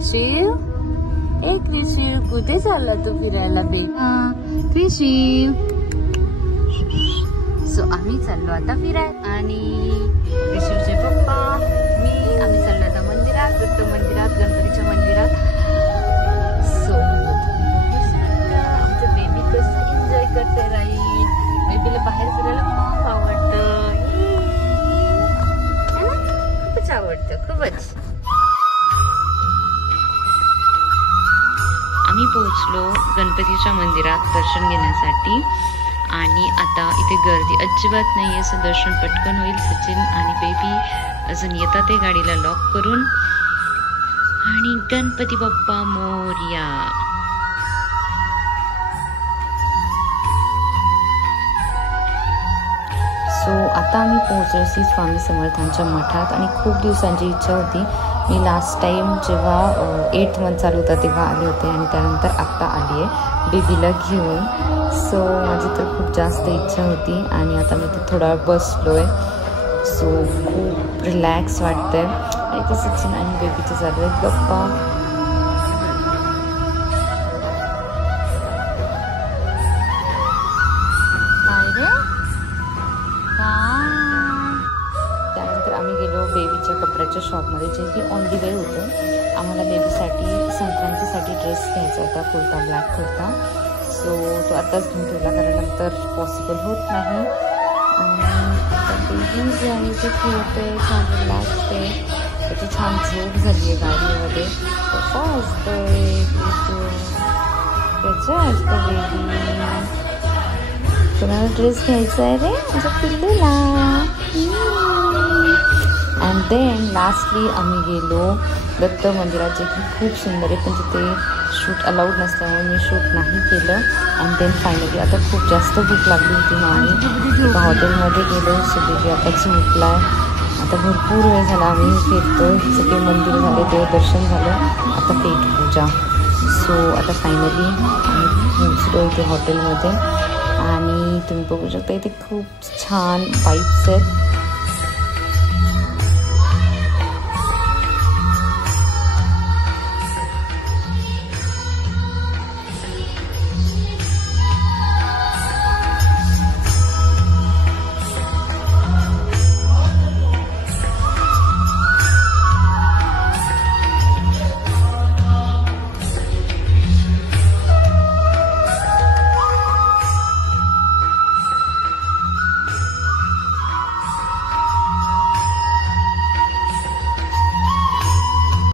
क्रिशिव, ए क्रिशिव कुठे चालला तू फिरायला बेबी? क्रिशिव, सो आम्ही चाललो आता फिरायला आणि क्रिशिवचे पप्पा आम्ही चाललो आता मंदिरात, दत्त मंदिरात, गणपतीच्या मंदिरात. सो आमचं बेबी कसं एन्जॉय करते राहील. बेबीला बाहेर फिरायला खूप आवडतं, खूपच आवडतं, खूपच. आम्ही पोहोचलो गणपतीच्या मंदिरात दर्शन घेण्यासाठी आणि आता इथे गर्दी अजिबात नाही आहे, सो दर्शन पटकन होईल. सचिन आणि बेबी अजून येतात ते गाडीला लॉक करून. आणि गणपती बाप्पा मोरया. सो आता आम्ही पोहोचलो श्री स्वामी समर्थांच्या मठात आणि खूप दिवसांची इच्छा होती. मी लास्ट टाइम जेव्हा 8th मंथ चालू होता तेव्हा आले होते आणि त्यानंतर आत्ता आली आहे बेबीला घेऊन. सो माझी तर खूप जास्त इच्छा होती आणि आता मी ते थोडा वेळ बसलो आहे. सो खूप रिलॅक्स वाटतंय. आणि ते सचिन आणि बेबीचे चालू आहेत गप्पा. त्यानंतर आम्ही गेलो बेबीच्या कपड्याच्या शॉपमध्ये, जे की ऑन दी वे होतं. आम्हाला बेबीसाठी संक्रांतीसाठी ड्रेस घ्यायचा होता, कुर्ता, ब्लॅक कुर्ता. सो तो आत्ताच घेऊन ठेवला कारण नंतर पॉसिबल होत नाही. आणि बेबी जे आहे ते खेळते, छान रिलॅक्स आहे, त्याची छान झोप झाली आहे गाडीमध्ये. कसं असतंय त्याचं असतं बेबी. तुम्हाला ड्रेस घ्यायचा आहे रे माझ्या पिल्लूला. अँड देन लास्टली आम्ही गेलो दत्त मंदिरात, जे की खूप सुंदर आहे, पण तिथे शूट अलाउड नसल्यामुळे मी शूट नाही केलं. अँड देन फायनली आता खूप जास्त भूक लागली होती मग आम्ही एका हॉटेलमध्ये गेलो. सो बेबी आता झोपला आहे. आता भरपूर वेळ झाला आम्ही फिरतो, सगळे मंदिर झाले, देवदर्शन झालं, आता पेट पूजा. सो आता फायनली आम्ही पोहोचलो इथे हॉटेलमध्ये आणि तुम्ही बघू शकता इथे खूप छान वाईब्स आहेत.